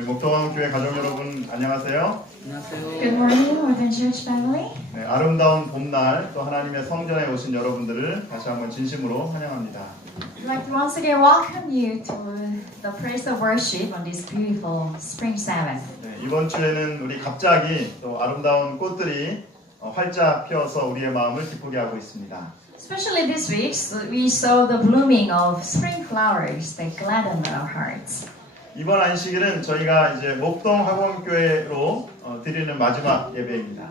우리 목동교회 가족 여러분 안녕하세요. 안녕하세요. Good morning, Northern Church family. 네, 아름다운 봄날 또 하나님의 성전에 오신 여러분들을 다시 한번 진심으로 환영합니다. I'd like to once again welcome you to the praise of worship on this beautiful spring Sabbath. 네, 이번 주에는 우리 갑자기 또 아름다운 꽃들이 활짝 피어서 우리의 마음을 기쁘게 하고 있습니다. Especially this week, we saw the blooming of spring flowers that gladden our hearts. 이번 안식일은 저희가 이제 목동 학원교회로 드리는 마지막 예배입니다.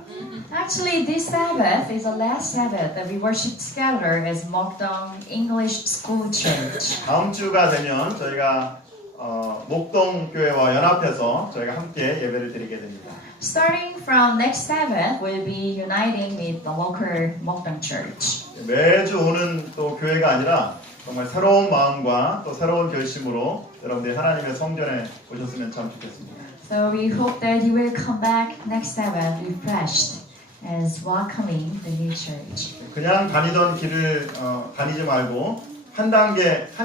Actually, this Sabbath is the last Sabbath that we worship together as Mokdong English School Church. 다음 주가 되면 저희가 목동교회와 연합해서 저희가 함께 예배를 드리게 됩니다. Starting from next Sabbath, we'll be uniting with the local Mokdong Church. 매주 오는 또 교회가 아니라 정말 새로운 마음과 또 새로운 결심으로 여러분들이 하나님의 성전에 오셨으면 참 좋겠습니다. So we hope that you will come back next Sabbath refreshed as welcoming the new church. 그냥 다니던 길을 다니지 말고 한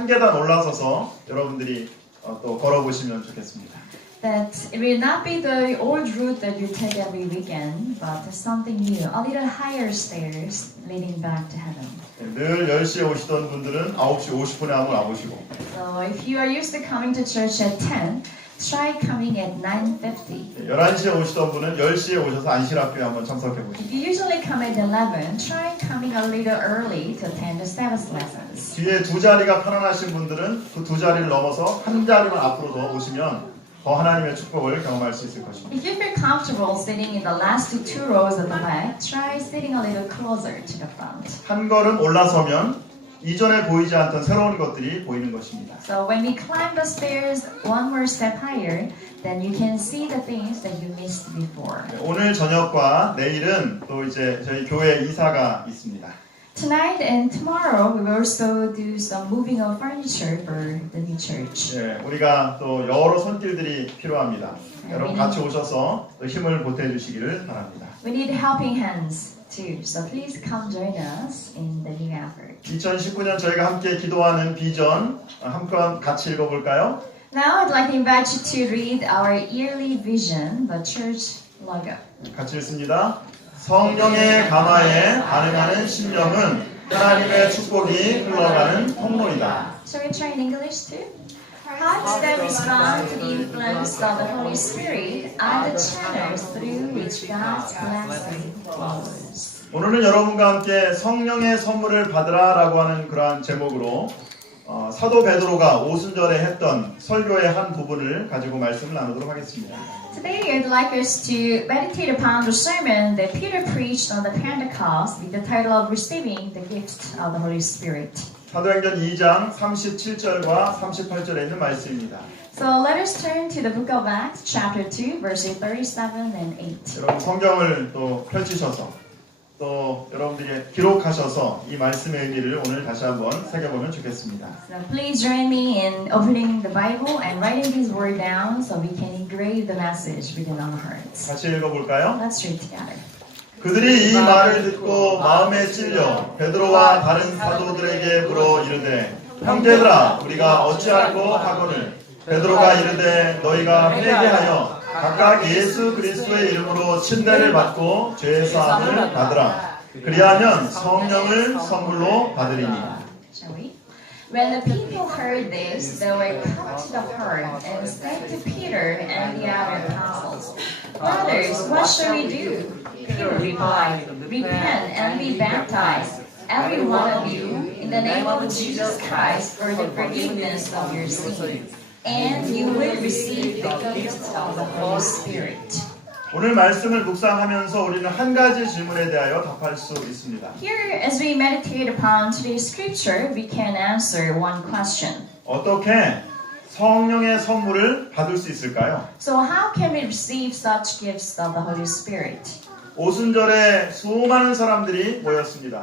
계단 올라서서 여러분들이 또 걸어보시면 좋겠습니다. That it will not be the old route that you take every weekend, but something new, a little higher stairs leading back to heaven. 늘 10시에 오시던 분들은 9시 50분에 한번 와보시고 So if you are used to coming to church at 10, try coming at 9:50. 11시에 오시던 분은 10시에 오셔서 안실학교에 한번 참석해 보시고 If you usually come at 11, try coming a little early to attend the Sabbath lessons. 뒤에 두 자리가 편안하신 분들은 그 두 자리를 넘어서 한 자리만 앞으로 더 오시면 더 하나님의 축복을 경험할 수 있을 것입니다. If you feel comfortable sitting in the last two rows at the back, try sitting a little closer to the front. 한 걸음 올라서면 이전에 보이지 않던 새로운 것들이 보이는 것입니다. So when we climb the stairs one more step higher, then you can see the things that you missed before. 오늘 저녁과 내일은 또 이제 저희 교회 이사가 있습니다. Tonight and tomorrow, we will also do some moving of furniture for the new church. 예, 우리가 또 여러 손길들이 필요합니다. 여러분 같이 오셔서 또 힘을 보태 주시기를 바랍니다. We need helping hands too, so please come join us in the new effort. 2019년 저희가 함께 기도하는 비전 한번 같이 읽어볼까요? Now I'd like to invite you to read our yearly vision, the church logo. 같이 읽습니다. 성령의 감화에 반응하는 심령은 하나님의 축복이 흘러가는 통로이다. Shall we try in English too? Hearts that respond to the influence of the Holy Spirit are the channels through which God's blessing flows. 오늘은 여러분과 함께 성령의 선물을 받으라라고 하는 그러한 제목으로 사도 베드로가 오순절에 했던 설교의 한 부분을 가지고 말씀을 나누도록 하겠습니다. Today I'd like us to meditate upon the sermon that Peter preached on the Pentecost with the title of Receiving the Gift of the Holy Spirit. 사도행전 2장 37절과 38절에 있는 말씀입니다. So let us turn to the book of Acts, chapter 2, verses 37 and 8. 여러분 성경을 또 펼치셔서 또 여러분들이 기록하셔서 이 말씀의 의미를 오늘 다시 한번 새겨보면 좋겠습니다. So please join me in opening the Bible and writing this word down so we can engrave the message within our hearts. 같이 읽어볼까요? Let's read together. 그들이 이 말을 듣고 마음에 찔려 베드로와 다른 사도들에게 물어 이르되 형제들아 우리가 어찌할꼬 하거늘 베드로가 이르되 너희가 회개하여 각각 예수 그리스도의 이름으로 침례를 받고 죄 사함을 받으라. 그리하면 성령을 선물로 받으리니. Shall we? When the people heard this, they were cut to the heart and said to Peter and the other apostles, Brothers, what shall we do? Peter replied, Repent and be baptized, every one of you, in the name of Jesus Christ for the forgiveness of your sins, and you will receive the gift of the Holy Spirit. 오늘 말씀을 묵상하면서 우리는 한 가지 질문에 대하여 답할 수 있습니다. Here, as we meditate upon today's scripture, we can answer one question. 어떻게 성령의 선물을 받을 수 있을까요? So how can we receive such gifts of the Holy Spirit? 오순절에 수많은 사람들이 모였습니다.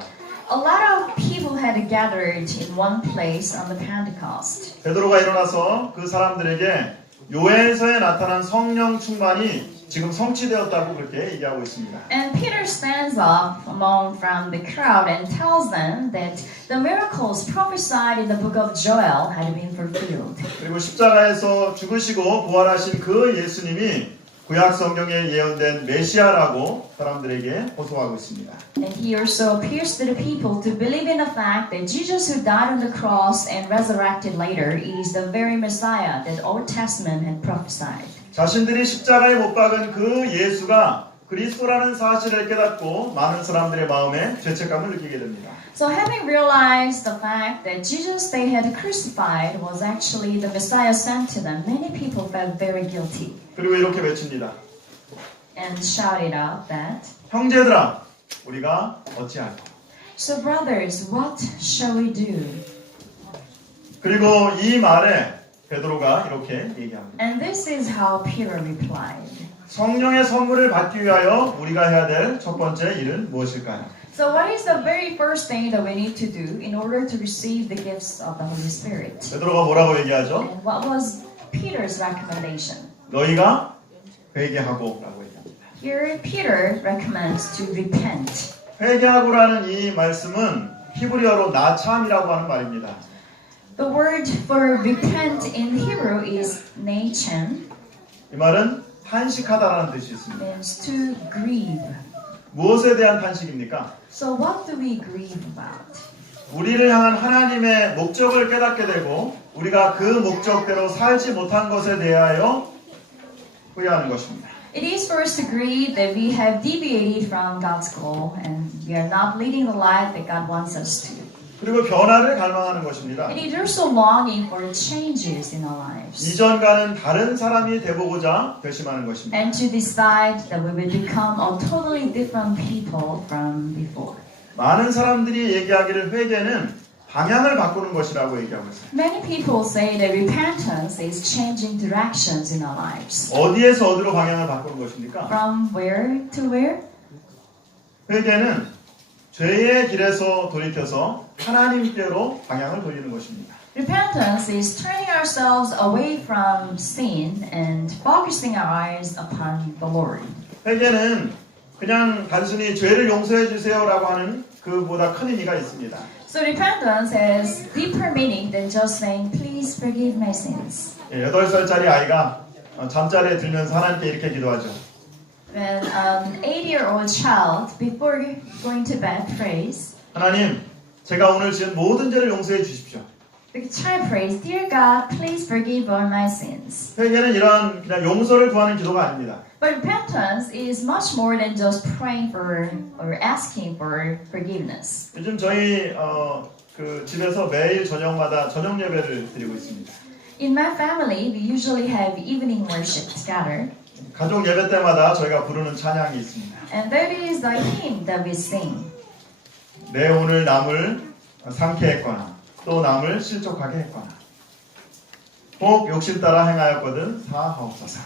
A lot of people had gathered in one place on the Pentecost. 베드로가 일어나서 그 사람들에게 요엘서에 나타난 성령 충만이 지금 성취되었다고 그렇게 얘기하고 있습니다. And Peter stands up among from the crowd and tells them that the miracles prophesied in the book of Joel had been fulfilled. 그리고 십자가에서 죽으시고 부활하신 그 예수님이 구약 성경에 예언된 메시아라고 사람들에게 호소하고 있습니다. And he also appears to the people to believe in the fact that Jesus who died on the cross and resurrected later is the very Messiah that Old Testament had prophesied. 자신들이 십자가에 못 박은 그 예수가 그리스도라는 사실을 깨닫고 많은 사람들의 마음에 죄책감을 느끼게 됩니다. So having realized the fact that Jesus they had crucified was actually the Messiah sent to them, many people felt very guilty 그리고 이렇게 외칩니다. and shouted out that, 형제들아, 우리가 어찌할까? So brothers, what shall we do? 그리고 이 말에 베드로가 이렇게 얘기합니다. And this is how Peter replied. 성령의 선물을 받기 위하여 우리가 해야 될 첫 번째 일은 무엇일까요? So what is the very first thing that we need to do in order to receive the gifts of the Holy Spirit? 베드로가 뭐라고 얘기하죠? And what was Peter's recommendation? 너희가 회개하고 라고 얘기합니다. Here Peter recommends to repent. 회개하고라는 이 말씀은 히브리어로 나참이라고 하는 말입니다. The word for repent in Hebrew is nachem, 이 말은 탄식하다라는 뜻이 있습니다. means to grieve. 무엇에 대한 탄식입니까? So what do we grieve about? 우리를 향한 하나님의 목적을 깨닫게 되고 우리가 그 목적대로 살지 못한 것에 대하여 후회하는 것입니다. It is for us to grieve that we have deviated from God's goal and we are not leading the life that God wants us to. 그리고 변화를 갈망하는 것입니다. And it is also longing for changes in our lives. 이전과는 다른 사람이 되보고자 결심하는 것입니다. And to decide that we will become a totally different people from before. 많은 사람들이 얘기하기를 회개는 방향을 바꾸는 것이라고 얘기하고 있어요. Many people say that repentance is changing directions in our lives. 어디에서 어디로 방향을 바꾸는 것입니까? From where to where? 회개는 죄의 길에서 돌이켜서 하나님께로 방향을 돌리는 것입니다. Repentance is turning ourselves away from sin and focusing our eyes upon the Lord. 회개는 그냥 단순히 죄를 용서해 주세요라고 하는 그보다 큰 의미가 있습니다. So repentance has deeper meaning than just saying, please forgive my sins. 8살짜리 아이가 잠자리에 들면서 하나님께 이렇게 기도하죠. When an 8-year-old child, before going to bed, prays, 하나님, 제가 오늘 지은 모든 죄를 용서해 주십시오. the child prays, Dear God, please forgive all my sins. 회개는 이러한 그냥 용서를 구하는 기도가 아닙니다. But repentance is much more than just praying for or asking for forgiveness. 요즘 저희 그 집에서 매일 저녁마다 저녁 예배를 드리고 있습니다. In my family, we usually have evening worship together. 가족 예배 때마다 저희가 부르는 찬양이 있습니다. And that is the hymn that we sing. 내 오늘 남을 상쾌했거나 또 남을 실족하게 했거나 혹 욕심 따라 행하였거든 사하옵소서.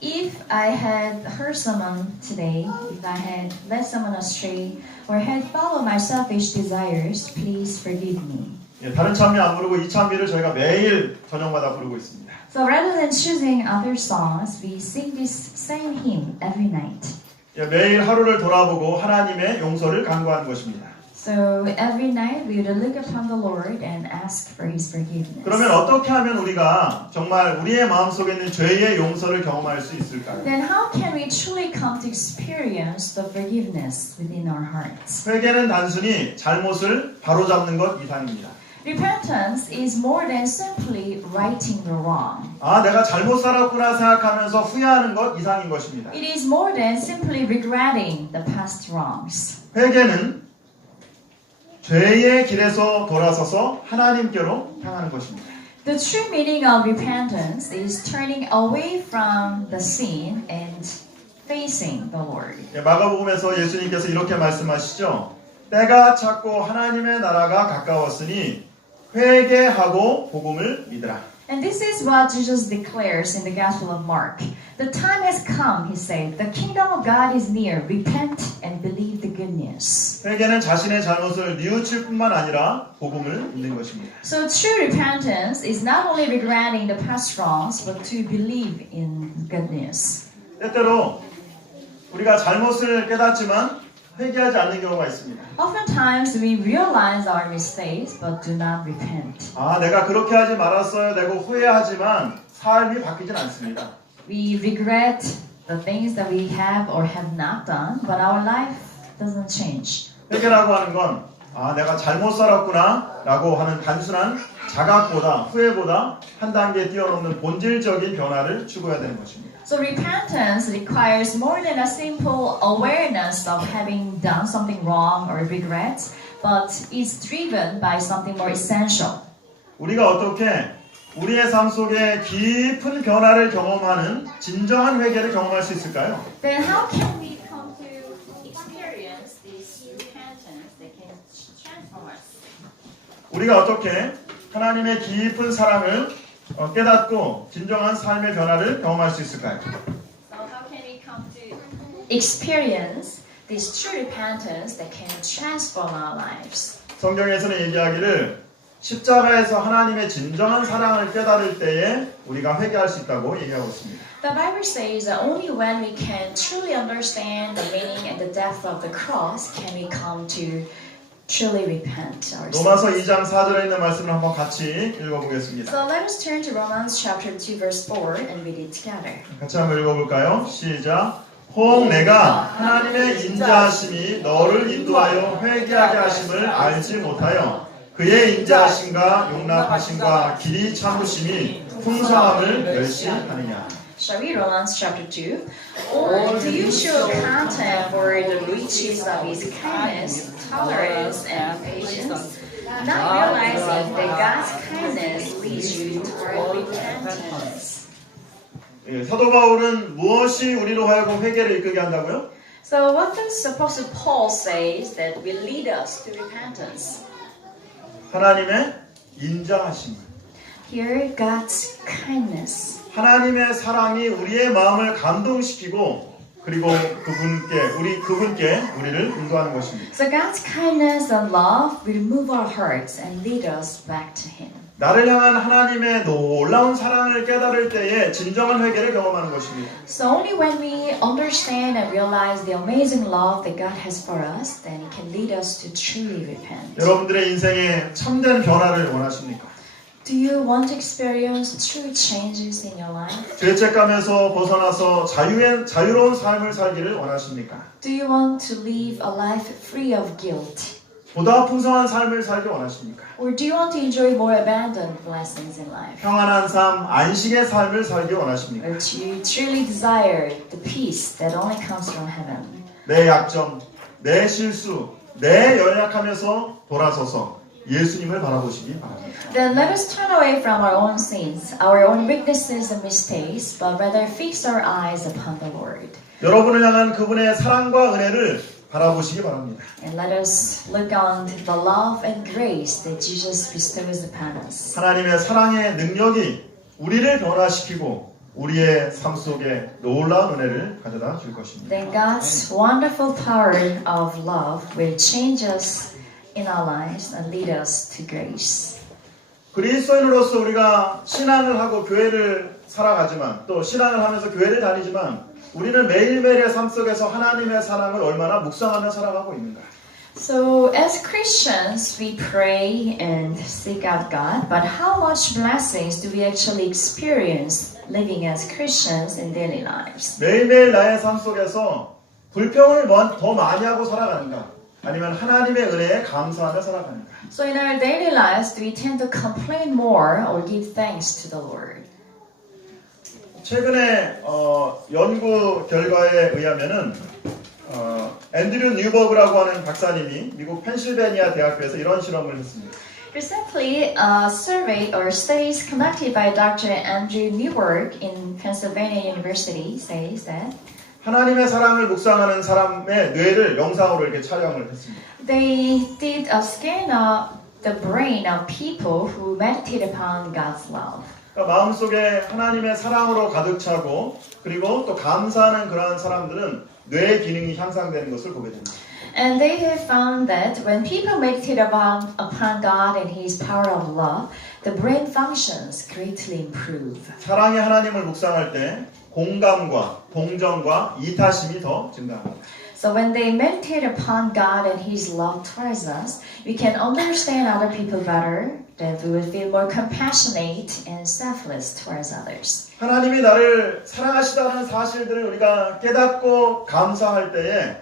If I had hurt someone today, if I had led someone astray, or had followed my selfish desires, please forgive me. 다른 찬미 안 부르고 이 찬미를 저희가 매일 저녁마다 부르고 있습니다. So rather than choosing other songs, we sing this same hymn every night. 매일 하루를 돌아보고 하나님의 용서를 간구하는 것입니다. So every night we would look upon the Lord and ask for His forgiveness. 그러면 어떻게 하면 우리가 정말 우리의 마음속에 있는 죄의 용서를 경험할 수 있을까요? Then how can we truly come to experience the forgiveness within our hearts? 회개는 단순히 잘못을 바로잡는 것 이상입니다. Repentance is more than simply righting the wrong. 아, 내가 잘못 살았구나 생각하면서 후회하는 것 이상인 것입니다. It is more than simply regretting the past wrongs. 회개는 죄의 길에서 돌아서서 하나님께로 향하는 것입니다. The true meaning of repentance is turning away from the sin and facing the Lord. 마가복음에서 예수님께서 이렇게 말씀하시죠. 때가 찼고 하나님의 나라가 가까웠으니 회개하고 복음을 믿으라. And this is what Jesus declares in the Gospel of Mark. The time has come, he said. The kingdom of God is near. Repent and believe the good news. 회개는 자신의 잘못을 뉘우칠 뿐만 아니라 복음을 믿는 것입니다. So true repentance is not only regretting the past wrongs, but to believe in good news. 때때로 우리가 잘못을 깨닫지만 회개하지 않는 경우가 있습니다. Oftentimes we realize our mistakes, but do not repent. 아, 내가 그렇게 하지 말았어야 되고 후회하지만 삶이 바뀌진 않습니다. We regret the things that we have or have not done, but our life doesn't change. 회개라고 하는 건 아, 내가 잘못 살았구나 라고 하는 단순한 자각보다 후회보다 한 단계 뛰어넘는 본질적인 변화를 추구해야 되는 것입니다. So repentance requires more than a simple awareness of having done something wrong or regrets, but is driven by something more essential. 우리가 어떻게 우리의 삶 속에 깊은 변화를 경험하는 진정한 회개를 경험할 수 있을까요? Then how can we come to experience this repentance that can transform us? 우리가 어떻게 하나님의 깊은 사랑을 깨닫고 진정한 삶의 변화를 경험할 수 있을까요? So how can we come to experience this true repentance that can transform our lives? 성경에서는 얘기하기를 십자가에서 하나님의 진정한 사랑을 깨달을 때에 우리가 회개할 수 있다고 얘기하고 있습니다. The Bible says that only when we can truly understand the meaning and the depth of the cross can we come to truly repent our 로마서 sins. 2장 4절에 있는 말씀을 한번 같이 읽어보겠습니다. So let us turn to Romans chapter 2 verse 4 and read it together. 같이 한번 읽어볼까요? 시작. 혹 내가 하나님의 인자하심이 너를 인도하여 회개하게 하심을 알지 못하여 그의 인자하심과 용납하심과 길이 참으심이 풍성함을 멸시하느냐. Shall we Romans chapter 2? Or do you show contempt for the riches of his kindness, tolerance, and patience, not realizing that God's kindness leads you toward repentance? 예, 사도 바울은 무엇이 우리로 하여금 회개를 이끌게 한다고요? So what does Apostle Paul says that will lead us to repentance? 하나님의 인자하심. Here, God's kindness. 하나님의 사랑이 우리의 마음을 감동시키고 그리고 그분께 우리를 인도하는 것입니다. So God's kindness and love will move our hearts and lead us back to Him. 나를 향한 하나님의 놀라운 사랑을 깨달을 때에 진정한 회개를 경험하는 것입니다. So only when we understand and realize the amazing love that God has for us, then it can lead us to truly repent. 여러분들의 인생에 참된 변화를 원하십니까? Do you want to experience true changes in your life? 죄책감에서 벗어나서 자유로운 삶을 살기를 원하십니까? Do you want to live a life free of guilt? 보다 풍성한 삶을 살기 원하십니까? Or do you want to enjoy more abundant blessings in life? 평안한 삶, 안식의 삶을 살기 원하십니까? Or do you truly desire the peace that only comes from heaven? 내 약점, 내 실수, 내 연약함에서 돌아서서 예수님을 바라보시기 바랍니다. Then let us turn away from our own sins, our own weaknesses and mistakes, but rather fix our eyes upon the Lord. 여러분을 향한 그분의 사랑과 은혜를 바라보시기 바랍니다. And let us look on the love and grace that Jesus bestows upon us. 하나님의 사랑의 능력이 우리를 변화시키고 우리의 삶 속에 놀라운 은혜를 가져다 줄 것입니다. Then God's wonderful power of love will change us in our lives and lead us to grace. 그리스도인으로서 우리가 신앙을 하고 교회를 살아가지만 또 신앙을 하면서 교회를 다니지만 우리는 매일매일의 삶 속에서 하나님의 사랑을 얼마나 묵상하며 살아가고 있는가? So as Christians, we pray and seek out God, but how much blessings do we actually experience living as Christians in daily lives? 매일매일 나의 삶 속에서 불평을 더 많이 하고 살아가는가? 아니면 하나님의 은혜에 감사하며 살아가는가? So in our daily lives, do we tend to complain more or give thanks to the Lord? 최근에 연구 결과에 의하면은 앤드류 뉴버그라고 하는 박사님이 미국 펜실베니아 대학교에서 이런 실험을 했습니다. Recently, a survey or studies conducted by Dr. Andrew Newberg in Pennsylvania University says that 하나님의 사랑을 묵상하는 사람의 뇌를 영상으로 이렇게 촬영을 했습니다. they did a scan of the brain of people who meditate upon God's love. 그러니까 마음속에 하나님의 사랑으로 가득 차고 그리고 또 감사하는 그러한 사람들은 뇌의 기능이 향상되는 것을 보게 됩니다. And they have found that when people meditate upon God and His power of love, the brain functions greatly improve. 사랑의 하나님을 묵상할 때 공감과 동정과 이타심이 더 증가합니다. So when they meditate upon God and His love towards us, we can understand other people better, that we will feel more compassionate and selfless towards others. 하나님이 나를 사랑하시다는 사실들을 우리가 깨닫고 감사할 때에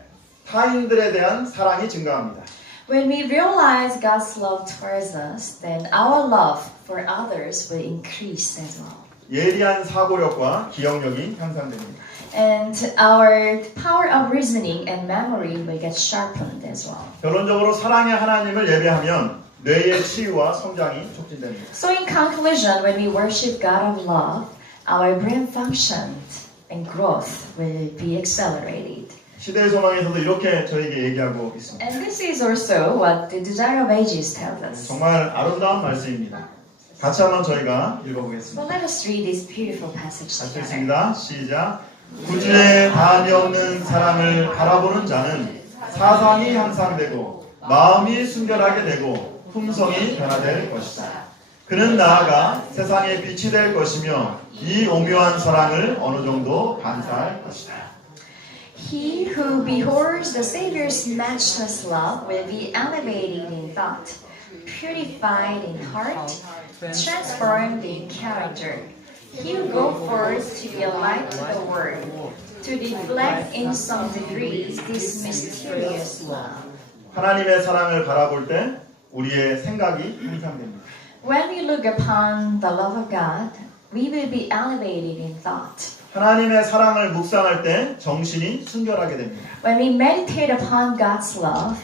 타인들에 대한 사랑이 증가합니다. When we realize God's love towards us, then our love for others will increase as well. 예리한 사고력과 기억력이 향상됩니다. And our power of reasoning and memory will get sharpened as well. 결론적으로 사랑의 하나님을 예배하면 뇌의 치유와 성장이 촉진됩니다. So in conclusion, when we worship God of love, our brain function and growth will be accelerated. 시대의 소망에서도 이렇게 저에게 얘기하고 있습니다. And this is also what the Desire of Ages tells us. 정말 아름다운 말씀입니다. 같이 한번 저희가 읽어보겠습니다. So let us read this beautiful passage 같이 together. 읽습니다. 시작. 구주의 한이 없는 사랑을 바라보는 자는 사상이 향상되고 마음이 순결하게 되고 품성이 변화될 것이다. 그는 나아가 세상의 빛이 될 것이며 이 오묘한 사랑을 어느 정도 감사할 것이다. He who beholds the Savior's matchless love will be elevated in thought, purified in heart, transformed in character. He will go forth to be a light to the world, to reflect in some degree this mysterious love. 하나님의 사랑을 바라볼 때 우리의 생각이 향상됩니다. When we look upon the love of God, we will be elevated in thought. 하나님의 사랑을 묵상할 때 정신이 순결하게 됩니다. When we meditate upon God's love,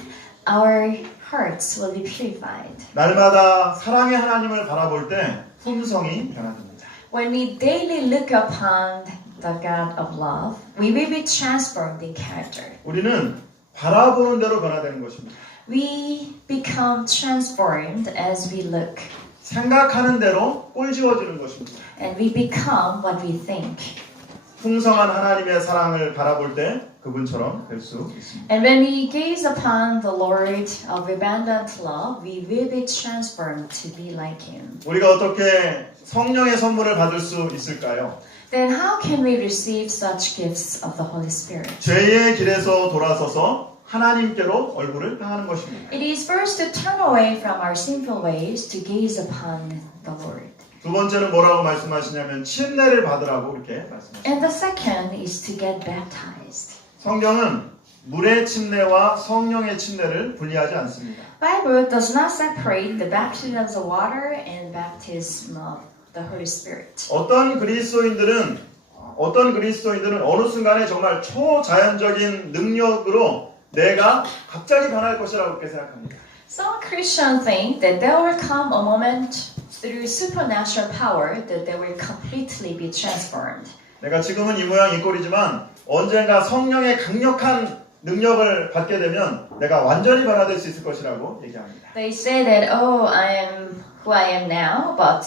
our hearts will be purified. 날마다 사랑의 하나님을 바라볼 때 품성이 변화됩니다. When we daily look upon the God of love, we will be transformed in character. 우리는 바라보는 대로 변화되는 것입니다. We become transformed as we look, 생각하는 대로 꼴지워지는 것입니다. and we become what we think. 풍성한 하나님의 사랑을 바라볼 때 그분처럼 될 수 있습니다. And when we gaze upon the Lord of abundant love, we will be transformed to be like Him. 우리가 어떻게 성령의 선물을 받을 수 있을까요? Then how can we receive such gifts of the Holy Spirit? 죄의 길에서 돌아서서 하나님께로 얼굴을 향하는 것입니다. It is first to turn away from our sinful ways to gaze upon the Lord. 두 번째는 뭐라고 말씀하시냐면 침례를 받으라고 이렇게 말씀하십니다. And the second is to get baptized. 성경은 물의 침례와 성령의 침례를 분리하지 않습니다. Bible does not separate the baptism of the water and baptism of the Holy Spirit. 어떤 그리스도인들은 어느 순간에 정말 초자연적인 능력으로 내가 갑자기 변할 것이라고 그렇게 생각합니다. Some Christians think that there will come a moment through supernatural power that they will completely be transformed. 내가 지금은 이 모양 이 꼴이지만 언젠가 성령의 강력한 능력을 받게 되면 내가 완전히 변화될 수 있을 것이라고 얘기합니다. They say that, oh, I am who I am now, but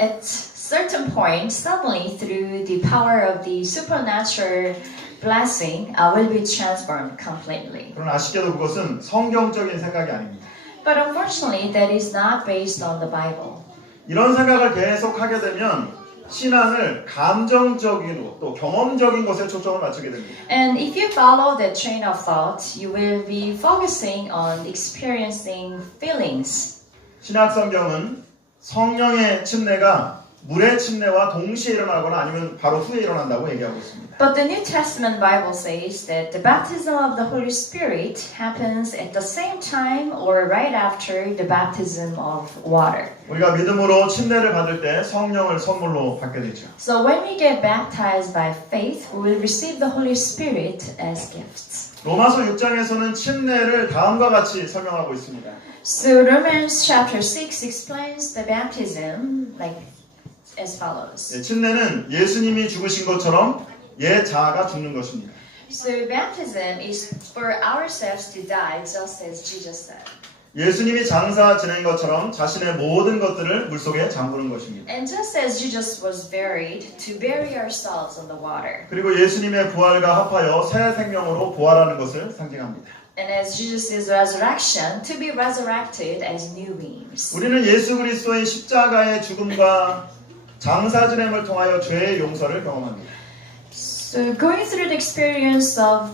at certain point, suddenly through the power of the supernatural blessing, I will be transformed completely. 그러나 아쉽게도 그것은 성경적인 생각이 아닙니다. But unfortunately, that is not based on the Bible. 이런 생각을 계속 하게 되면 신앙을 감정적이고 또 경험적인 것에 초점을 맞추게 됩니다. And if you follow that train of thought, you will be focusing on experiencing feelings. 신약 성경은 성령의 침례가 물의 침례와 동시에 일어나거나 아니면 바로 후에 일어난다고 얘기하고 있습니다. But the New Testament Bible says that the baptism of the Holy Spirit happens at the same time or right after the baptism of water. 우리가 믿음으로 침례를 받을 때 성령을 선물로 받게 되죠. So when we get baptized by faith, we will receive the Holy Spirit as gifts. 로마서 6장에서는 침례를 다음과 같이 설명하고 있습니다. So Romans chapter 6 explains the baptism like as follows. 침례는 예수님이 죽으신 것처럼 옛 자아가 죽는 것입니다. So baptism is for ourselves to die just as Jesus said. 예수님이 장사 지낸 것처럼 자신의 모든 것들을 물속에 잠그는 것입니다. And just as Jesus was buried, to bury ourselves in the water. 그리고 예수님의 부활과 합하여 새 생명으로 부활하는 것을 상징합니다. And as Jesus' resurrection, to be resurrected as new beings. 우리는 예수 그리스도의 십자가의 죽음과 장사 지냄을 통하여 죄의 용서를 경험합니다. So going through the experience of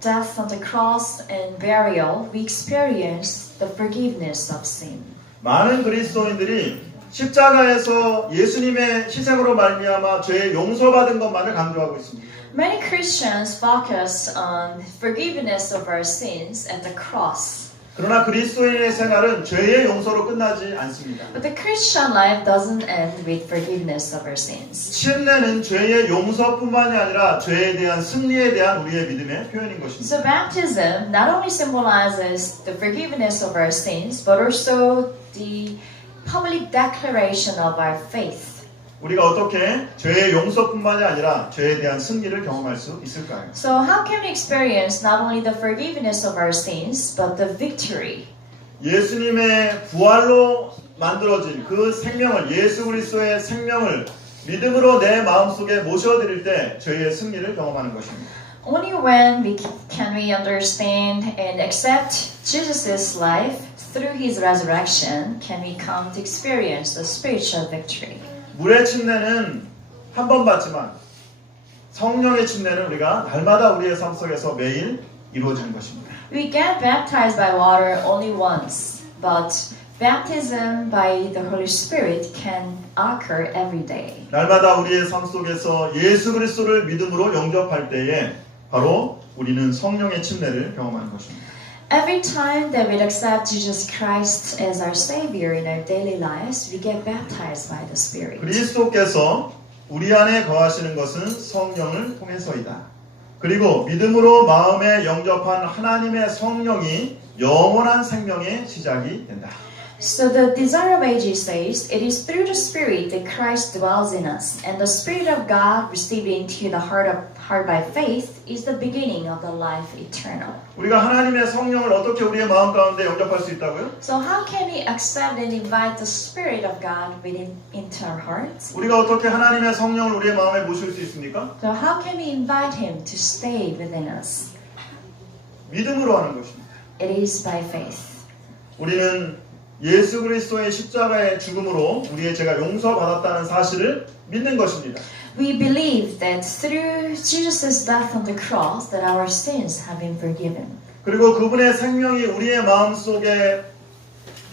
death on the cross and burial, we experience the forgiveness of sin. 많은 그리스도인들이 십자가에서 예수님의 희생으로 말미암아 죄의 용서받은 것만을 강조하고 있습니다. Many Christians focus on forgiveness of our sins at the cross. 그러나 그리스도인의 생활은 죄의 용서로 끝나지 않습니다. But the Christian life doesn't end with forgiveness of our sins. 침례는 죄의 용서뿐만이 아니라 죄에 대한 승리에 대한 우리의 믿음의 표현인 것입니다. So baptism not only symbolizes the forgiveness of our sins, but also the public declaration of our faith. 우리가 어떻게 죄의 용서뿐만이 아니라 죄에 대한 승리를 경험할 수 있을까요? So how can we experience not only the forgiveness of our sins, but the victory? 예수님의 부활로 만들어진 그 생명을, 예수 그리스도의 생명을 믿음으로 내 마음속에 모셔드릴 때 죄의 승리를 경험하는 것입니다. Only when can we understand and accept Jesus' life through His resurrection can we come to experience the spiritual victory. 물의 침례는 한 번 받지만 성령의 침례는 우리가 날마다 우리의 삶 속에서 매일 이루어지는 것입니다. We get baptized by water only once, but baptism by the Holy Spirit can occur every day. 날마다 우리의 삶 속에서 예수 그리스도를 믿음으로 영접할 때에 바로 우리는 성령의 침례를 경험하는 것입니다. Every time that we accept Jesus Christ as our Savior in our daily lives, we get baptized by the Spirit. 그리스도께서 우리 안에 거하시는 것은 성령을 통해서이다. 그리고 믿음으로 마음에 영접한 하나님의 성령이 영원한 생명의 시작이 된다. So the Desire of Ages says, it is through the Spirit that Christ dwells in us, and the Spirit of God received into the heart by faith is the beginning of the life eternal. 우리가 하나님의 성령을 어떻게 우리의 마음 가운데 영접할 수 있다고요? So how can we accept and invite the Spirit of God into our hearts? 우리가 어떻게 하나님의 성령을 우리의 마음에 모실 수 있습니까? So how can we invite Him to stay within us? 믿음으로 하는 것입니다. It is by faith. 우리는 예수 그리스도의 십자가의 죽음으로 우리의 죄가 용서받았다는 사실을 믿는 것입니다. We believe that through Jesus' death on the cross that our sins have been forgiven. 그리고 그분의 생명이 우리의 마음속에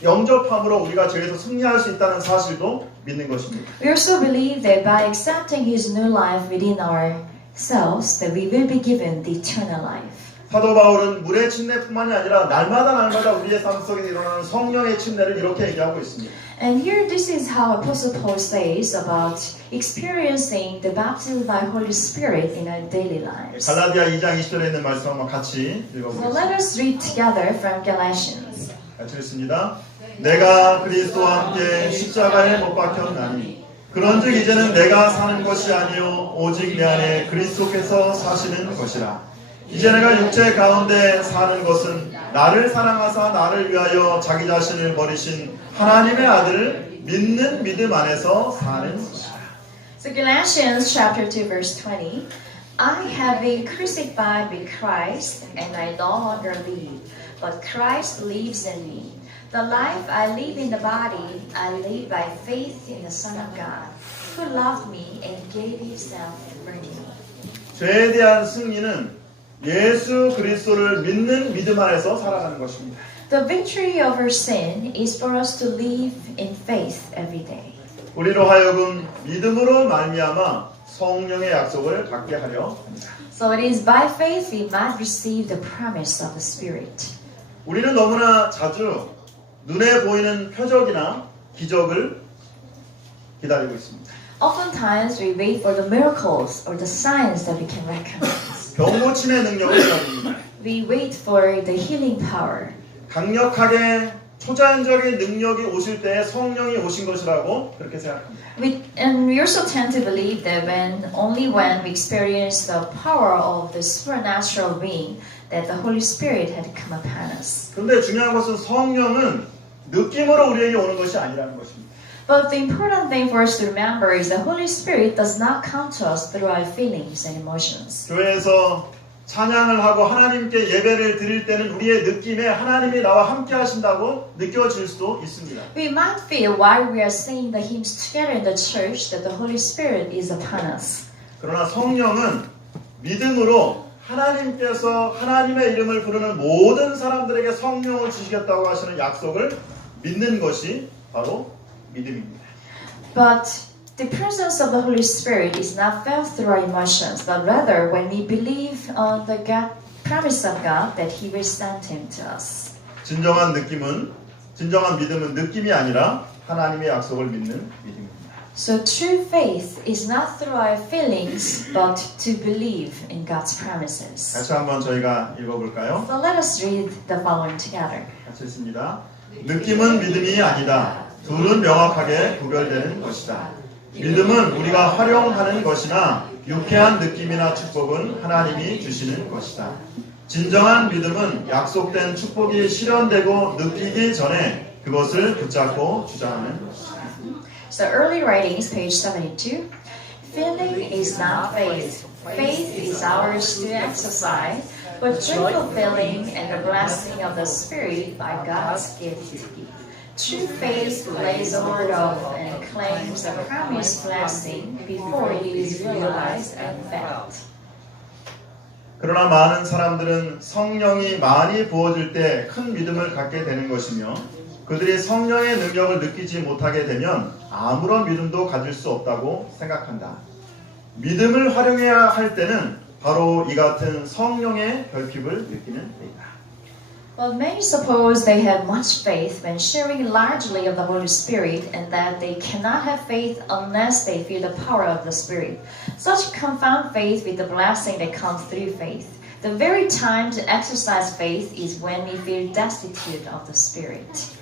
영접함으로 우리가 죄에서 승리할 수 있다는 사실도 믿는 것입니다. We also believe that by accepting His new life within ourselves that we will be given the eternal life. 사도 바울은 물의 침례뿐만이 아니라 날마다 우리의 삶 속에 일어나는 성령의 침례를 이렇게 얘기하고 있습니다. And here this is how Apostle Paul says about experiencing the baptism by Holy Spirit in our daily lives. 갈라디아 2장 20절에 있는 말씀 한번 같이 So 읽어보겠습니다. let us read together from Galatians. 같이 읽습니다. 내가 그리스도와 함께 십자가에 못 박혔나니 그런즉 이제는 내가 사는 것이 아니요 오직 내 안에 그리스도께서 사시는 것이라. 이제 내가 육체 가운데 사는 것은 나를 사랑하사 나를 위하여 자기 자신을 버리신 하나님의 아들을 믿는 믿음 안에서 사는 것이다. So Galatians chapter 2 verse 20. I have been crucified with Christ and I no longer live, but Christ lives in me. The life I live in the body, I live by faith in the Son of God, who loved me and gave Himself for me. 죄에 대한 승리는 예수 그리스도를 믿는 믿음 안에서 살아가는 것입니다. The victory over sin is for us to live in faith every day. 우리로 하여금 믿음으로 말미암아 성령의 약속을 갖게 하려 합니다. So it is by faith we might receive the promise of the Spirit. 우리는 너무나 자주 눈에 보이는 표적이나 기적을 기다리고 있습니다. Oftentimes we wait for the miracles or the signs that we can recognize. 병고침의 능력을 기다립니다. We wait for the healing power. 강력하게 초자연적인 능력이 오실 때 성령이 오신 것이라고 그렇게 생각합니다. And we also tend to believe that only when we experience the power of the supernatural being, that the Holy Spirit had come upon us. 그런데 중요한 것은 성령은 느낌으로 우리에게 오는 것이 아니라는 것입니다. But the important thing for us to remember is the Holy Spirit does not come to us through our feelings and emotions. 교회에서 찬양을 하고 하나님께 예배를 드릴 때는 우리의 느낌에 하나님이 나와 함께 하신다고 느껴질 수도 있습니다. We might feel while we are singing the hymns together in the church that the Holy Spirit is upon us. 그러나 성령은 믿음으로 하나님께서 하나님의 이름을 부르는 모든 사람들에게 성령을 주시겠다고 하시는 약속을 믿는 것이 바로 믿음입니다. But the presence of the Holy Spirit is not felt through our emotions, but rather when we believe on the promise of God that He will send Him to us. 진정한 믿음은 느낌이 아니라 하나님의 약속을 믿는 믿음입니다. So true faith is not through our feelings, but to believe in God's promises. 다시 한번 저희가 읽어볼까요? So let us read the following together. 같이 읽습니다. 느낌은 믿음이 아니다. 둘은 명확하게 구별되는 것이다. 믿음은 우리가 활용하는 것이나 유쾌한 느낌이나 축복은 하나님이 주시는 것이다. 진정한 믿음은 약속된 축복이 실현되고 느끼기 전에 그것을 붙잡고 주장하는 것이다. So early writings, page 72. Feeling is not faith. Faith is ours to exercise, but joyful feeling and the blessing of the Spirit by God's gift. True faith lays hold of and claims the promised blessing before it is realized and felt. 그러나 많은 사람들은 성령이 많이 부어질 때 큰 믿음을 갖게 되는 것이며 그들이 성령의 능력을 느끼지 못하게 되면 아무런 믿음도 가질 수 없다고 생각한다. 믿음을 활용해야 할 때는 바로 이 같은 성령의 결핍을 느끼는 때이다. But many suppose they have much faith when sharing largely of the Holy Spirit and that they cannot have faith unless they feel the power of the Spirit. Such confound faith with the blessing that comes through faith. The very time to exercise faith is when we feel destitute of the Spirit.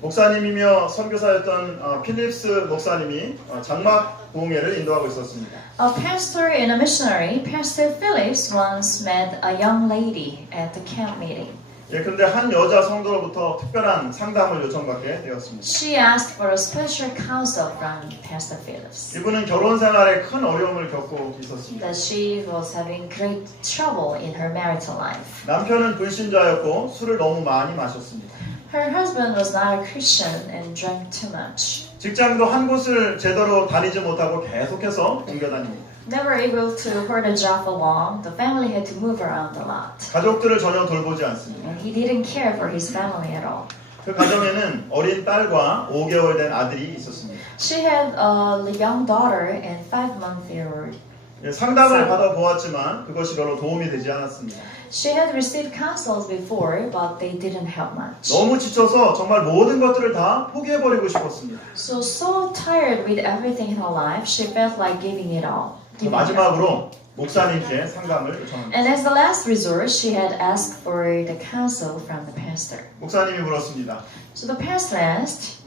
목사님이며 선교사였던 필립스 목사님이 장막 부흥회를 인도하고 있었습니다. A pastor and a missionary, Pastor Phillips, once met a young lady at the camp meeting. 예, 그런데 한 여자 성도로부터 특별한 상담을 요청받게 되었습니다. She asked for a special counsel from Pastor Phillips. 이분은 결혼 생활에 큰 어려움을 겪고 있었습니다. That she was having great trouble in her marital life. 남편은 불신자였고 술을 너무 많이 마셨습니다. Her husband was not a Christian and drank too much. 직장도 한 곳을 제대로 다니지 못하고 계속해서 옮겨 다닙니다. Never able to hold a job for long, the family had to move around a lot. 가족들을 전혀 돌보지 않습니다. And he didn't care for his family at all. 그 가정에는 어린 딸과 5개월 된 아들이 있었습니다. She had a young daughter and 5-month-old. 예, 상담을 받아보았지만 그것이 별로 도움이 되지 않았습니다. She had received counsels before, but they didn't help much. 너무 지쳐서 정말 모든 것들을 다 포기해버리고 싶었습니다. So tired with everything in her life, she felt like giving it all. 마지막으로 목사님께 상담을 요청합니다. And as the last resort, she had asked for the counsel from the pastor. 목사님이 물었습니다. So the pastor asked,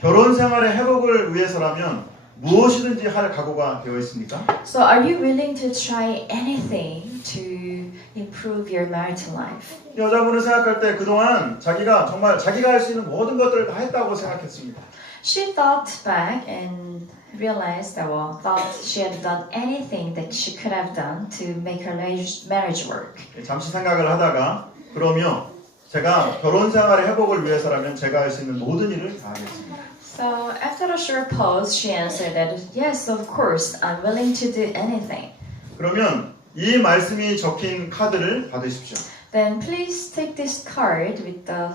결혼 생활의 회복을 위해서라면 무엇이든지 할 각오가 되어 있습니까? So are you willing to try anything to improve your marital life? 여자분을 생각할 때 그동안 자기가 정말 자기가 할 수 있는 모든 것들을 다 했다고 생각했습니다. She thought back and realized that, thought she had done anything that she could have done to make her marriage work. 잠시 생각을 하다가 그러면 제가 결혼 생활의 회복을 위해서라면 제가 할 수 있는 모든 일을 다 하겠습니다. So after a short pause, she answered that, yes, of course, I'm willing to do anything. 그러면 이 말씀이 적힌 카드를 받으십시오. Then please take this card with the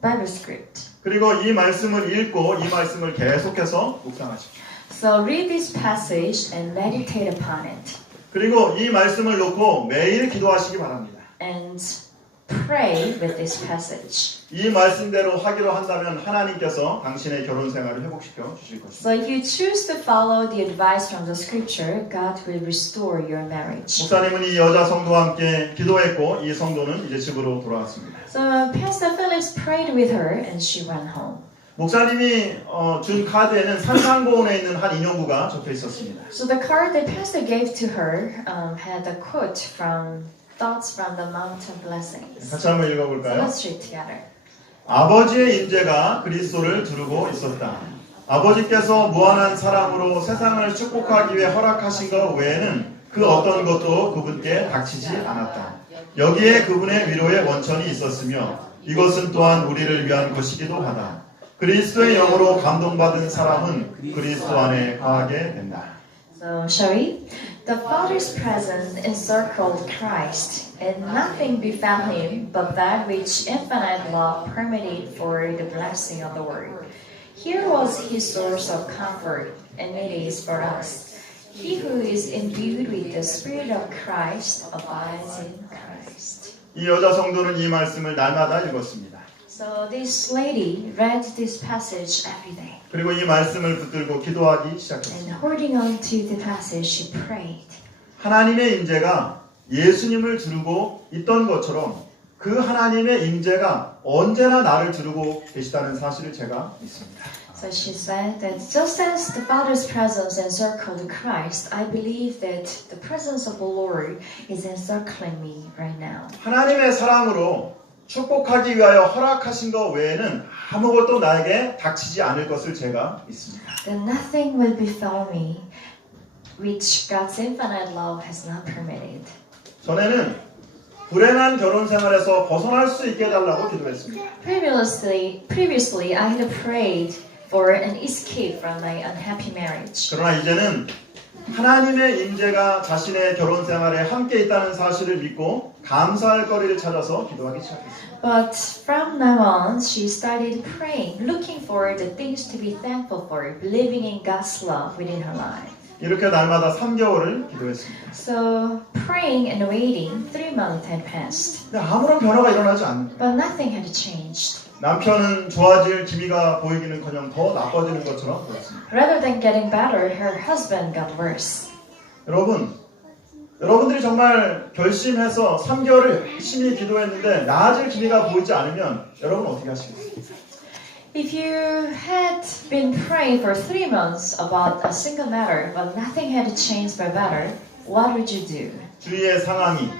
Bible script. 그리고 이 말씀을 읽고 이 말씀을 계속해서 묵상하십시오. So read this passage and meditate upon it. 그리고 이 말씀을 놓고 매일 기도하시기 바랍니다. And pray with this passage. 이 말씀대로 하기로 한다면 하나님께서 당신의 결혼 생활을 회복시켜 주실 것입니다. So if you choose to follow the advice from the scripture, God will restore your marriage. 목사님은 이 여자 성도와 함께 기도했고 이 성도는 이제 집으로 돌아왔습니다. So Pastor Phillips prayed with her and she went home. 목사님이 준 카드에는 산상고원에 있는 한 인용구가 적혀 있었습니다. So the card that Pastor gave to her had a quote from Thoughts from the Mount of Blessings. 같이 한번 So 읽어볼까요? let's read together. 아버지의 임재가 그리스도를 두르고 있었다. 아버지께서 무한한 사랑으로 세상을 축복하기 위해 허락하신 것 외에는 그 어떤 것도 그분께 닥치지 않았다. 여기에 그분의 위로의 원천이 있었으며 이것은 또한 우리를 위한 것이기도 하다. 그리스도의 영으로 감동받은 사람은 그리스도 안에 거하게 된다. So, shall we? The Father's presence encircled Christ, and nothing befell him but that which infinite love permitted for the blessing of the world. Here was his source of comfort, and it is for us. He who is imbued with the Spirit of Christ abides in Christ. 이 여자 성도는 이 말씀을 날마다 읽었습니다. So this lady read this passage every day. 그리고 이 말씀을 붙들고 기도하기 시작했습니다. And holding on to the passage, she prayed. 하나님의 임재가 예수님을 두르고 있던 것처럼 그 하나님의 임재가 언제나 나를 두르고 계시다는 사실을 제가 믿습니다. So she said that just as the Father's presence encircled Christ, I believe that the presence of the Lord is encircling me right now. 하나님의 사랑으로 축복하기 위하여 허락하신 것 외에는 아무것도 나에게 닥치지 않을 것을 제가 믿습니다. That nothing will befall me which God's infinite love has not permitted. 전에는 불행한 결혼 생활에서 벗어날 수 있게 해달라고 기도했습니다. Previously, I had prayed for an escape from my unhappy marriage. 그러나 이제는 하나님의 임재가 자신의 결혼 생활에 함께 있다는 사실을 믿고 감사할 거리를 찾아서 기도하기 시작했습니다. But from now on, she started praying, looking for the things to be thankful for, believing in God's love within her life. 이렇게 날마다 3개월을 기도했습니다. So, praying and waiting, 3 months had passed. 근데 아무런 변화가 일어나지 않는다. But nothing had changed. 남편은 좋아질 기미가 보이기는커녕 더 나빠지는 것처럼 보였습니다. Rather than getting better, her husband got worse. 여러분들이 정말 결심해서 3개월을 열심히 기도했는데 나아질 기미가 보이지 않으면 여러분 어떻게 하시겠어요? If you had been praying for 3 months about a single matter, but nothing had changed for better, what would you do? 주위의 상황이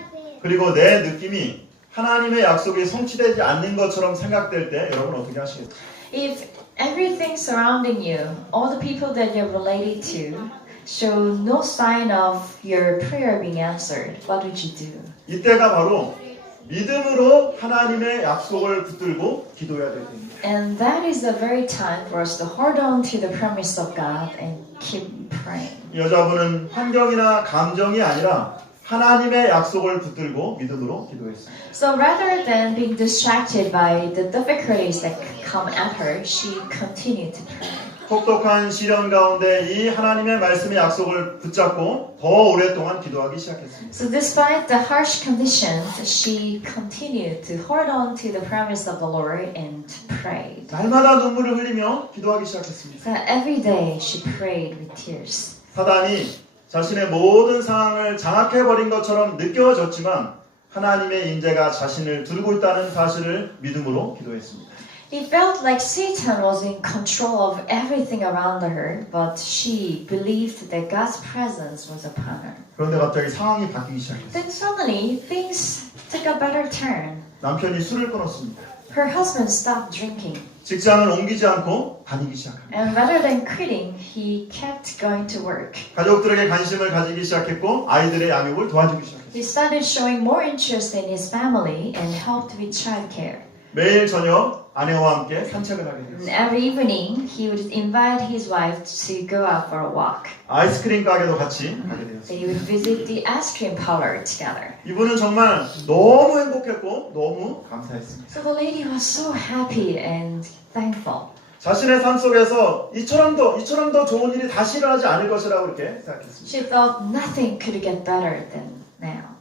그리고 내 느낌이 하나님의 약속이 성취되지 않는 것처럼 생각될 때 여러분 어떻게 하시겠어요? If everything surrounding you, all the people that you're related to, show no sign of your prayer being answered, what would you do? 이때가 바로 믿음으로 하나님의 약속을 붙들고 기도해야 될 때입니다. And that is the very time for us to hold on to the promise of God and keep praying. 이 여자분은 환경이나 감정이 아니라 하나님의 약속을 붙들고 믿음으로 기도했습니다. So rather than being distracted by the difficulties that come at her, she continued to pray. 혹독한 시련 가운데 이 하나님의 말씀의 약속을 붙잡고 더 오랫동안 기도하기 시작했습니다. So despite the harsh conditions, she continued to hold on to the promise of the Lord and prayed. 날마다 눈물을 흘리며 기도하기 시작했습니다. So every day she prayed with tears. 사단이 자신의 모든 상황을 장악해버린 것처럼 느껴졌지만 하나님의 임재가 자신을 두르고 있다는 사실을 믿음으로 기도했습니다. It felt like Satan was in control of everything around her, but she believed that God's presence was upon her. 그런데 갑자기 상황이 바뀌기 시작했어요. Then suddenly things took a better turn. 남편이 술을 끊었습니다. Her husband stopped drinking. 직장을 옮기지 않고 다니기 시작합니다. And rather than quitting, he kept going to work. 가족들에게 관심을 가지기 시작했고 아이들의 양육을 도와주기 시작했어요. He started showing more interest in his family and helped with childcare. 매일 저녁 아내와 함께 산책을 하게 And 되었어요. every evening, he would invite his wife to go out for a walk. 아이스크림 가게도 같이 가게 되었어요. They would visit the ice cream parlor together. 이분은 정말 너무 행복했고 너무 감사했습니다. So the lady was so happy and thankful. 자신의 삶 속에서 이처럼 더 좋은 일이 다시 일어나지 않을 것이라고 이렇게 생각했습니다. She thought nothing could get better than now.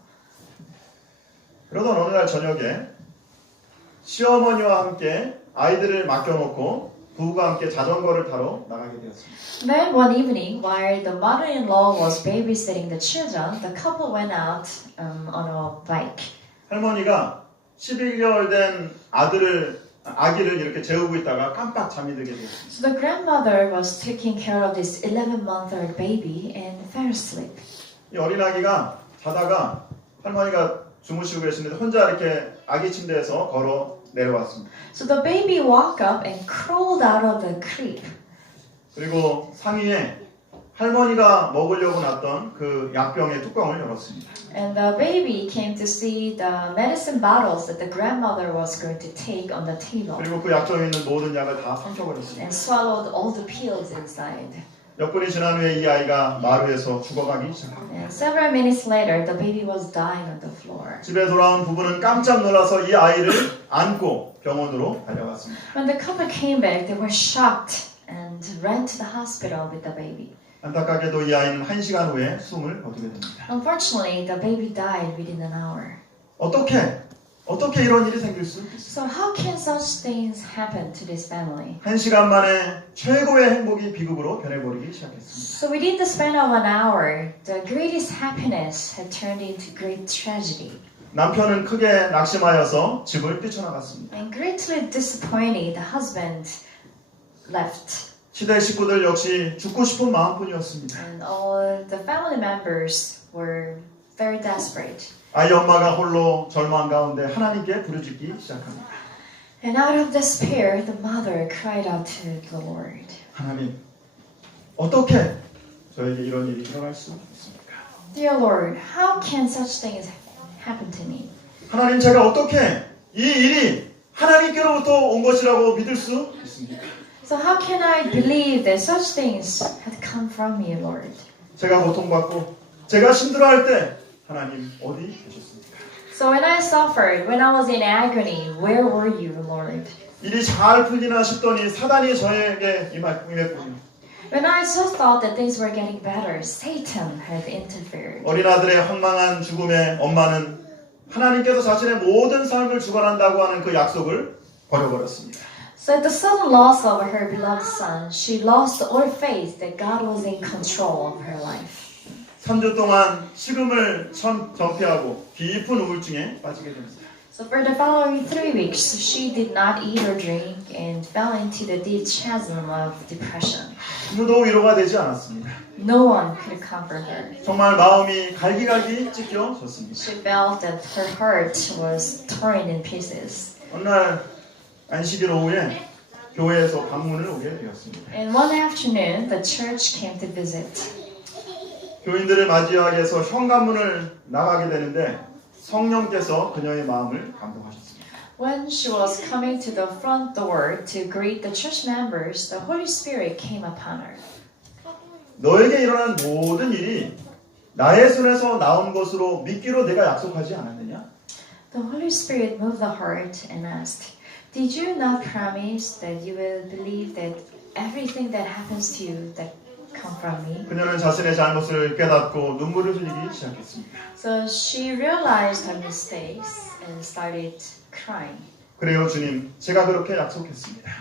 그러던 어느 날 저녁에 시어머니와 함께 아이들을 맡겨놓고 부부가 함께 자전거를 타러 나가게 되었습니다. Then one evening, while the mother-in-law was babysitting the children, the couple went out on a bike. 할머니가 11개월 된 아기를 이렇게 재우고 있다가 깜빡 잠이 들게 되었습니다. So the grandmother was taking care of this 11-month-old baby and fell asleep. 이 어린아기가 자다가 할머니가 주무시고 계시는데 혼자 이렇게 아기 침대에서 걸어 내려왔습니다. So the baby woke up and crawled out of the crib. 그리고 상의에 할머니가 먹으려고 놨던 그 약병의 뚜껑을 열었습니다. And the baby came to see the medicine bottles that the grandmother was going to take on the table 그리고 그 약병에 있는 모든 약을 다 삼켜버렸습니다. and swallowed all the pills inside. 몇 분이 지난 후에 이 아이가 마루에서 죽어가기 시작합니다. And several minutes later, the baby was dying on the floor. 집에 돌아온 부부는 깜짝 놀라서 이 아이를 안고 병원으로 달려갔습니다. When the couple came back, they were shocked and ran to the hospital with the baby. 안타깝게도 이 아이는 1시간 후에 숨을 거두게 됩니다. Unfortunately, the baby died within an hour. 어떻게 이런 일이 생길 수 있습니까? So how can such things happen to this family? 1시간 만에 최고의 행복이 비극으로 변해버리기 시작했습니다. So within the span of an hour, the greatest happiness had turned into great tragedy. 남편은 크게 낙심하여서 집을 뛰쳐나갔습니다. And greatly disappointed, the husband left. 시대 식구들 역시 죽고 싶은 마음뿐이었습니다. And all the family members were very desperate. 아이 엄마가 홀로 절망 가운데 하나님께 부르짖기 시작합니다. And out of despair, the mother cried out to the Lord. 하나님, 어떻게 저에게 이런 일이 일어날 수 있습니까? Dear Lord, how can such things happen to me? 하나님, 제가 어떻게 이 일이 하나님께로부터 온 것이라고 믿을 수 있습니까? So how can I believe that such things had come from you, Lord? 제가 고통받고 제가 힘들어할 때 하나님 어디 계셨습니까? So when I suffered, when I was in agony, where were you, Lord? 일이 잘 풀리나 싶더니 사단이 저에게 임했군요. When I just thought that things were getting better, Satan had interfered. 어린아들의 황망한 죽음에 엄마는 하나님께서 자신의 모든 삶을 주관한다고 하는 그 약속을 버려버렸습니다. So at the sudden loss of her beloved son, she lost all faith that God was in control of her life. 3주 동안 식음을 전폐하고 깊은 우울증에 빠지게 됩니다. So for the following 3 weeks, she did not eat or drink and fell into the deep chasm of depression. 아무도 위로가 되지 않았습니다. No one could comfort her. 정말 마음이 갈기갈기 찢겨졌습니다. She felt that her heart was torn in pieces. 어느 날 안식일 오후에 교회에서 방문을 오게 되었습니다. And one afternoon, the church came to visit. 교인들을 맞이하기 위해서 현관문을 나가게 되는데 성령께서 그녀의 마음을 감동하셨습니다. When she was coming to the front door to greet the church members, the Holy Spirit came upon her. 너에게 일어난 모든 일이 나의 손에서 나온 것으로 믿기로 내가 약속하지 않았느냐? The Holy Spirit moved the heart and asked, "Did you not promise that you will believe that everything that happens to you that come from me?" 그녀는 자신의 잘못을 깨닫고 눈물을 흘리기 시작했습니다. So she realized her mistakes and started crying. 그래요, 주님. 제가 그렇게 약속했습니다.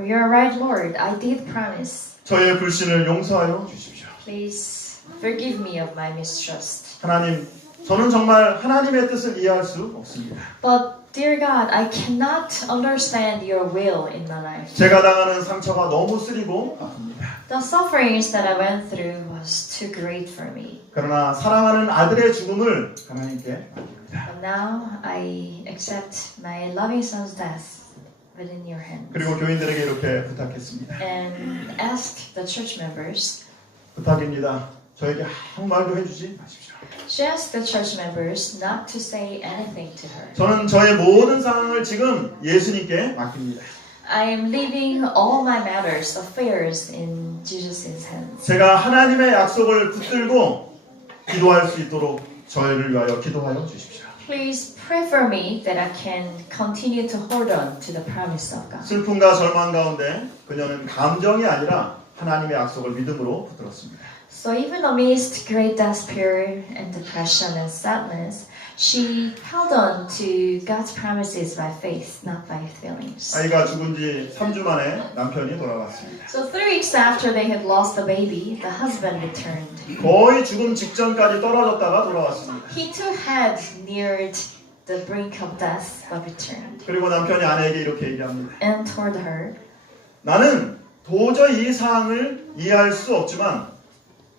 You're right, Lord. I did promise. 저의 불신을 용서하여 주십시오. Please forgive me of my mistrust. 하나님, 저는 정말 하나님의 뜻을 이해할 수 없습니다. But dear God, I cannot understand your will in my life. 제가 당하는 상처가 너무 쓰리고 아픕니다. The sufferings that I went through was too great for me. 그러나 사랑하는 아들의 죽음을 하나님께 맡깁니다. But now I accept my loving son's death within your hands. 그리고 교인들에게 이렇게 부탁했습니다. And asked the church members. 부탁입니다. 저에게 아무 말도 해주지 마십시오. She asked the church members not to say anything to her. 저는 저의 모든 상황을 지금 예수님께 맡깁니다. I am leaving all my matters, affairs in Jesus' hands. 제가 하나님의 약속을 붙들고 기도할 수 있도록 저희를 위하여 기도하여 주십시오. Please pray for me that I can continue to hold on to the promise of God. 슬픔과 절망 가운데 그녀는 감정이 아니라 하나님의 약속을 믿음으로 붙들었습니다. So even amidst great despair and depression and sadness, She held on to God's promises by faith, not by feelings. 아이가 죽은 지 3주 만에 남편이 돌아왔습니다. So 3 weeks after they had lost the baby, the husband returned. 거의 죽음 직전까지 떨어졌다가 돌아왔습니다. He too had neared the brink of death, but returned. 그리고 남편이 아내에게 이렇게 얘기합니다. And told her, 나는 도저히 이 상황을 이해할 수 없지만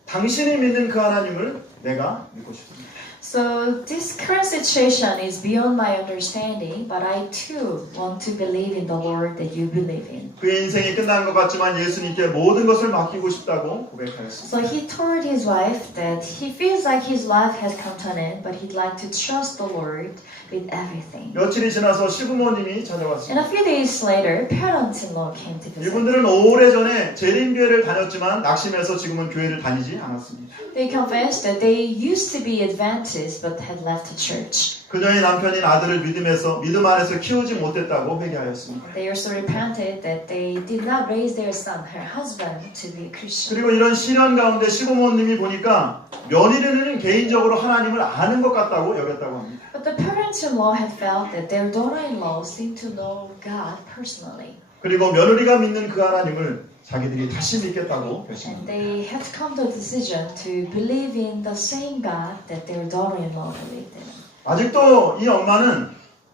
당신이 믿는 그 하나님을 내가 믿고 싶습니다. so this current situation is beyond my understanding, but I too want to believe in the Lord that you believe in. 그의 인생이 끝난 것 같지만 예수님께 모든 것을 맡기고 싶다고 고백하였습니다. So he told his wife that he feels like his life has come to an end, but he'd like to trust the Lord with everything. 며칠이 지나서 시부모님이 And 찾아왔습니다. a few days later, parents-in-law came to visit. 이분들은 오래전에 재림교회를 다녔지만 낙심해서 지금은 교회를 다니지 않았습니다. They confessed that they used to be Adventists but had left the church. 그녀의 남편인 아들을 믿음 안에서 키우지 못했다고 회개하였습니다. They also repented that they did not raise their son, her husband, to be a Christian. 그리고 이런 시련 가운데 시부모님이 보니까 며느리는 개인적으로 하나님을 아는 것 같다고 여겼다고 합니다. But the parents-in-law had felt that their daughter-in-law seemed to know God personally. 그리고 며느리가 믿는 그 하나님을 자기들이 다시 믿겠다고 And 결심합니다. they had come to a decision to believe in the same God that their daughter-in-law believed in. 아직도 이 엄마는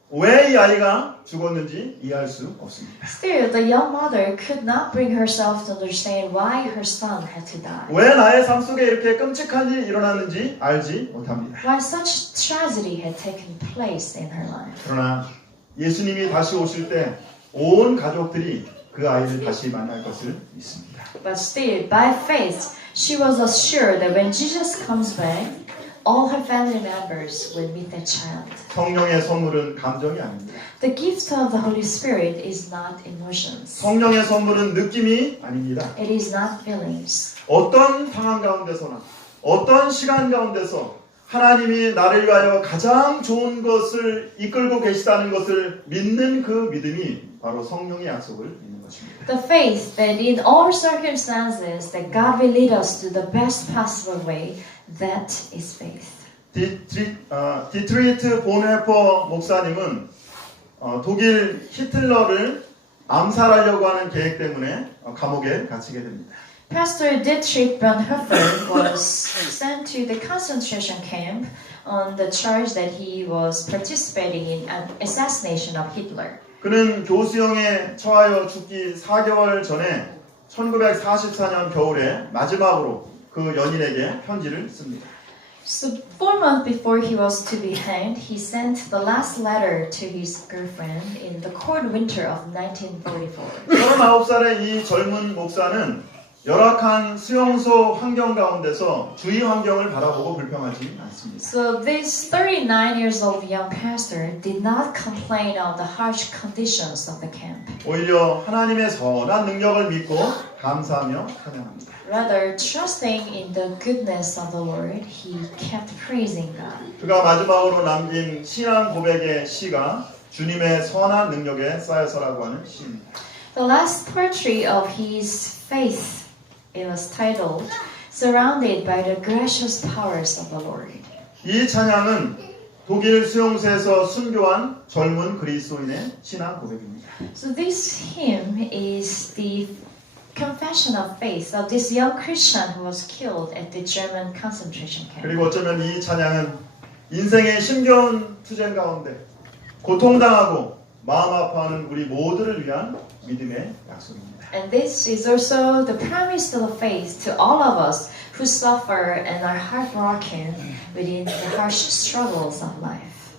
왜 이 아이가 죽었는지 이해할 수 없습니다. Still, the young mother could not bring herself to understand why her son had to die. 왜 나의 삶 속에 이렇게 끔찍한 일이 일어났는지 알지 못합니다. Why such tragedy had taken place in her life. 그러나 예수님이 다시 오실 때 온 가족들이 그 아이를 다시 만날 것을 믿습니다. But still, by faith, she was assured that when Jesus comes back, all her family members will meet that child. 성령의 선물은 감정이 아닙니다. The gift of the Holy Spirit is not emotions. 성령의 선물은 느낌이 아닙니다. It is not feelings. 어떤 상황 가운데서나 어떤 시간 가운데서 하나님이 나를 위하여 가장 좋은 것을 이끌고 계시다는 것을 믿는 그 믿음이 바로 성령의 약속을 믿는 것입니다. The faith that in all circumstances that God will lead us to the best possible way, that is faith. 디트리트 본헤퍼 목사님은 독일 히틀러를 암살하려고 하는 계획 때문에 감옥에 갇히게 됩니다. Pastor Dietrich Bonhoeffer was sent to the concentration camp on the charge that he was participating in an assassination of Hitler. 그는 교수형에 처하여 죽기 4개월 전에 1944년 겨울에 마지막으로 그 연인에게 편지를 씁니다. So 4 months before he was to be hanged, he sent the last letter to his girlfriend in the cold winter of 1944. 39살의 이 젊은 목사는 열악한 수용소 환경 가운데서 주위 환경을 바라보고 불평하지 않습니다. So this 39 years old young pastor did not complain of the harsh conditions of the camp. 오히려 하나님의 선한 능력을 믿고 감사하며 찬양합니다. Rather, trusting in the goodness of the Lord, he kept praising God. 그가 마지막으로 남긴 신앙 고백의 시가 주님의 선한 능력에 쌓여서라고 하는 시입니다. The last poetry of his faith, it was titled Surrounded by the Gracious Powers of the Lord. 이 찬양은 독일 수용소에서 순교한 젊은 그리스도인의 신앙 고백입니다. So this hymn is the confession of faith of this young Christian who was killed at the German concentration camp. 그리고 어쩌면 이 찬양은 인생의 힘겨운 투쟁 가운데 고통당하고 마음 아파하는 우리 모두를 위한 믿음의 약속입니다. And this is also the promise of the faith to all of us who suffer and are heartbroken within the harsh struggles of life.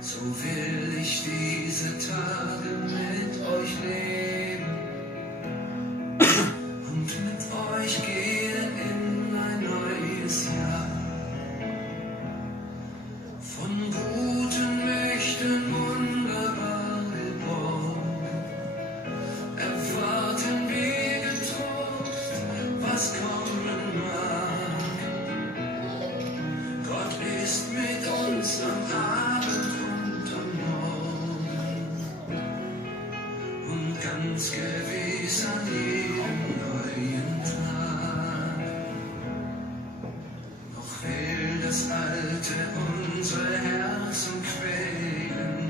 So will ich diese Tage mit ganz gewiss an jedem neuen Tag. Noch will das Alte unsere Herzen quälen,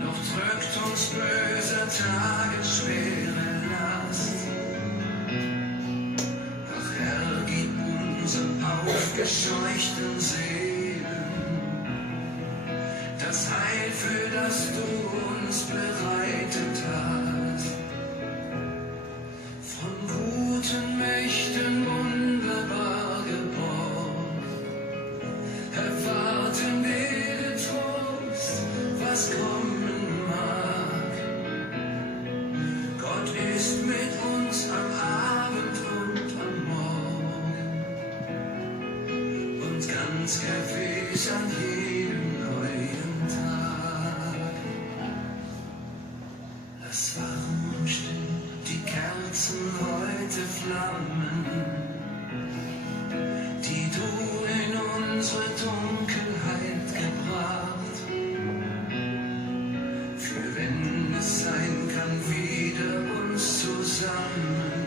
noch drückt uns böser Tage schwere Last. Ach Herr, gib unseren aufgescheuchten Seelen das Heil, für das du uns bereitet hast. Von guten Mächten wunderbar geborgen, erwarten wir den Trost, was kommen mag. Gott ist mit uns am Abend und am Morgen und ganz gewiss an jedem neuen Tag. Lass warm und still die Kerzen heute flammen, die du in unsere Dunkelheit gebracht. Für wenn es sein kann, wieder uns zusammen.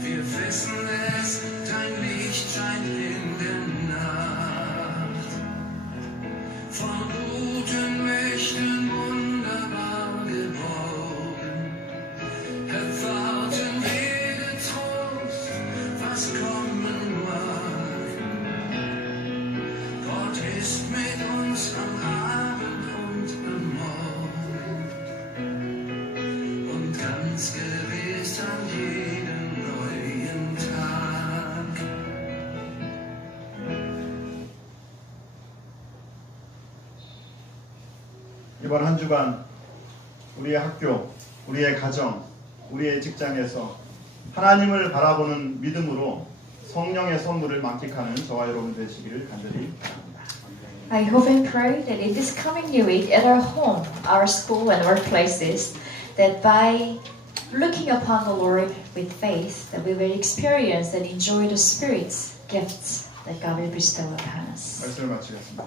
Wir wissen es, dein Licht scheint in der Nacht. Von guten Mächten wunderbar geborgen, erwarten wir den Trost, was kommen mag. Gott ist mit uns am Abend und am Morgen und ganz gewiss an jedem neuen Tag. 이번 한 주간 우리의 학교, 우리의 가정, 우리의 직장에서 하나님을 바라보는 믿음으로 성령의 선물을 만끽하는 저와 여러분 되시기를 간절히 바랍니다. I hope and pray that in this coming new week at our home, our school and workplaces, that by looking upon the Lord with faith, that we will experience and enjoy the Spirit's gifts that God will bestow upon us. 말씀을 마치겠습니다.